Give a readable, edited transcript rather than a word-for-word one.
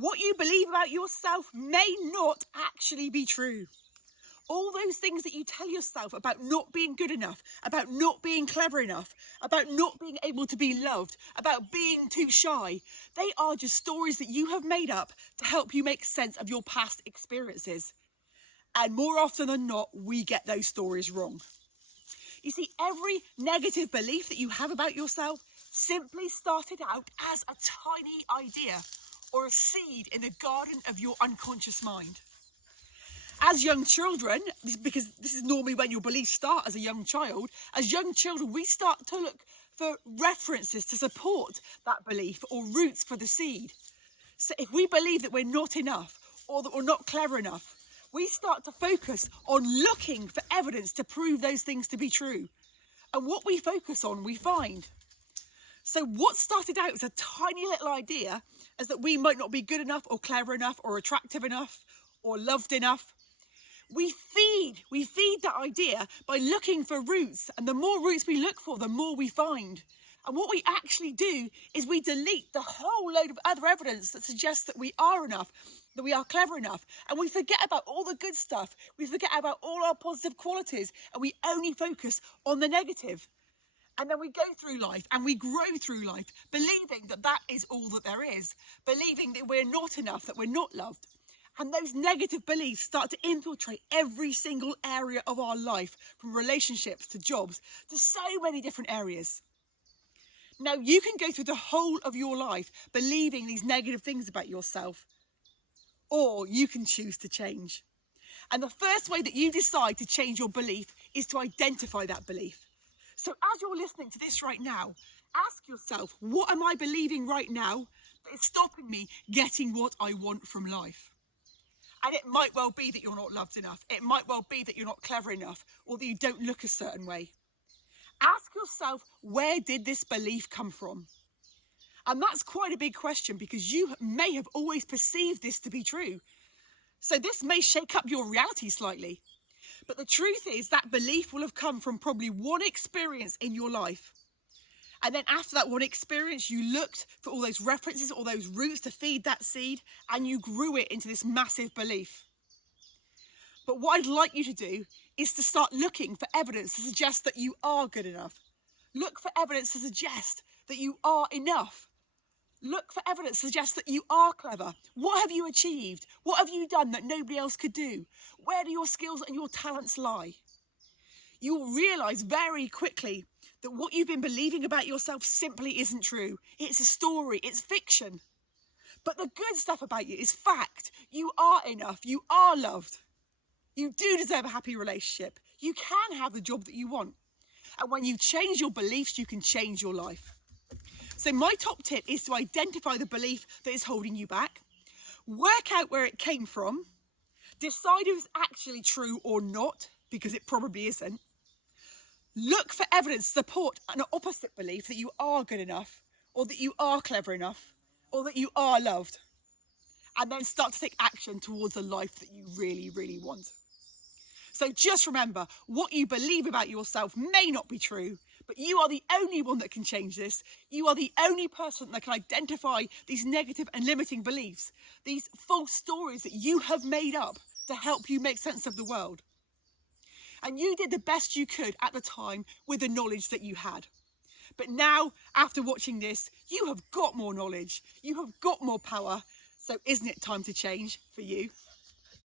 What you believe about yourself may not actually be true. All those things that you tell yourself about not being good enough, about not being clever enough, about not being able to be loved, about being too shy, they are just stories that you have made up to help you make sense of your past experiences. And more often than not, we get those stories wrong. You see, every negative belief that you have about yourself simply started out as a tiny idea or a seed in the garden of your unconscious mind. As young children, because this is normally when your beliefs start as a young child, as young children, we start to look for references to support that belief or roots for the seed. So if we believe that we're not enough or that we're not clever enough, we start to focus on looking for evidence to prove those things to be true. And what we focus on, we find. So what started out as a tiny little idea as that we might not be good enough or clever enough or attractive enough or loved enough, we feed that idea by looking for roots, and the more roots we look for, the more we find. And what we actually do is we delete the whole load of other evidence that suggests that we are enough, that we are clever enough, and we forget about all the good stuff. We forget about all our positive qualities, and we only focus on the negative. And then we go through life and we grow through life, believing that that is all that there is, believing that we're not enough, that we're not loved. And those negative beliefs start to infiltrate every single area of our life, from relationships to jobs to so many different areas. Now, you can go through the whole of your life believing these negative things about yourself, or you can choose to change. And the first way that you decide to change your belief is to identify that belief. So as you're listening to this right now, ask yourself, what am I believing right now that is stopping me getting what I want from life? And it might well be that you're not loved enough. It might well be that you're not clever enough, or that you don't look a certain way. Ask yourself, where did this belief come from? And that's quite a big question, because you may have always perceived this to be true. So this may shake up your reality slightly. But the truth is that belief will have come from probably one experience in your life. And then after that one experience, you looked for all those references, all those roots to feed that seed, and you grew it into this massive belief. But what I'd like you to do is to start looking for evidence to suggest that you are good enough. Look for evidence to suggest that you are enough. Look for evidence to suggest that you are clever. What have you achieved? What have you done that nobody else could do? Where do your skills and your talents lie? You will realise very quickly that what you've been believing about yourself simply isn't true. It's a story, it's fiction. But the good stuff about you is fact. You are enough, you are loved. You do deserve a happy relationship. You can have the job that you want. And when you change your beliefs, you can change your life. So my top tip is to identify the belief that is holding you back, work out where it came from, decide if it's actually true or not, because it probably isn't. Look for evidence to support an opposite belief that you are good enough, or that you are clever enough, or that you are loved. And then start to take action towards the life that you really, really want. So just remember, what you believe about yourself may not be true, but you are the only one that can change this. You are the only person that can identify these negative and limiting beliefs, these false stories that you have made up to help you make sense of the world. And you did the best you could at the time with the knowledge that you had. But now, after watching this, you have got more knowledge. You have got more power. So isn't it time to change for you?